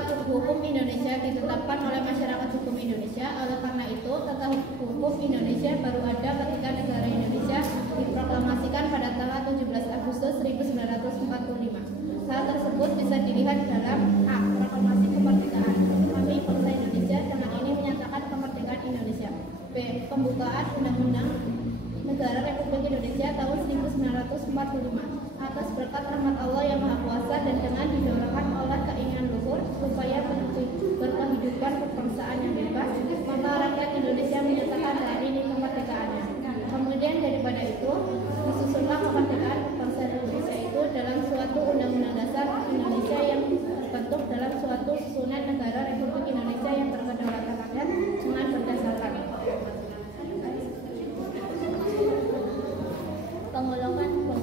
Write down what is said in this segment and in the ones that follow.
tata hukum Indonesia ditetapkan oleh masyarakat hukum Indonesia. Oleh karena itu, tata hukum Indonesia baru ada ketika negara Indonesia diproklamasikan pada tanggal 17 Agustus 1945. Hal tersebut bisa dilihat dalam A. Proklamasi Kemerdekaan. Kami bangsa Indonesia dengan ini menyatakan kemerdekaan Indonesia. B. Pembukaan Undang-Undang Negara Republik Indonesia tahun 1945. Atas berkat rahmat Allah yang Maha Kuasa dan dengan didorongkan oleh keinginan luhur supaya berkehidupan kebangsaan yang bebas, maka rakyat Indonesia menyatakan hari ini kemerdekaannya. Kemudian daripada itu, disusunlah kemerdekaan kebangsaan Indonesia itu dalam suatu undang-undang dasar Indonesia yang terbentuk dalam suatu susunan negara Republik Indonesia yang berkedaulatan rakyat dengan berdasarkan penggolongan hukum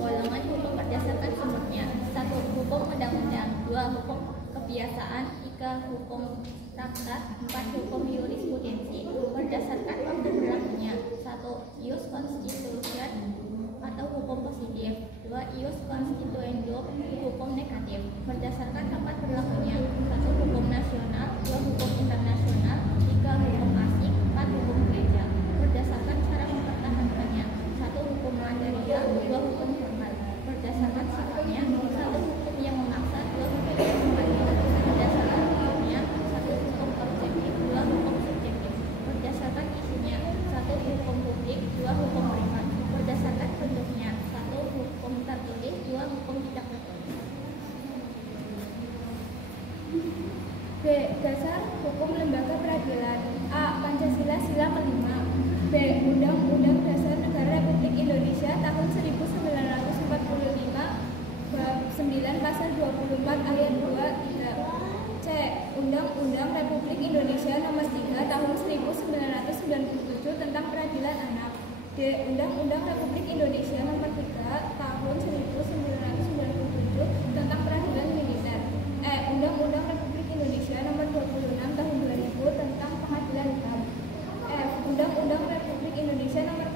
berdasarkan sumbernya. 1. Hukum undang-undang. 2. Hukum kebiasaan. 3. Hukum traktat. 4. Hukum jurisprudensi berdasarkan waktu berlakunya. 1. Ius constitution atau hukum positif. 2. Ius constituendo hukum negatif berdasarkan tempat berlakunya. 1. Hukum nasional. 2. Hukum internasional. 3. Hukum asing. 4. Hukum gereja berdasarkan cara mempertahankannya. 1. Hukum mandaria. 2. Hukum formal berdasarkan sifatnya. 1. Hukum yang memaksa. 2. Hukum yang memanggil berdasarkan hukumnya. 1. Hukum objektif. 2. Hukum subjektif berdasarkan isinya. 1. Hukum publik. 2. Hukum privat berdasarkan bentuknya. 1. Hukum tertulis. 2. Hukum tidak tertulis. B. Dasar hukum lembaga peradilan. A. Pancasila sila kelima. B. Undang-Undang Dasar Negara Republik Indonesia tahun 1945 bab 9 pasal 24 ayat 2 3. C. Undang-Undang Republik Indonesia nomor 3 tahun 1997 tentang peradilan anak. D. Undang-Undang Republik Indonesia nomor 3 tahun 1997 tentang peradilan militer. E. Undang-Undang Republik Indonesia nomor 26 tahun 2000 tentang pengadilan HAM. F. Undang-Undang Republik Indonesia nomor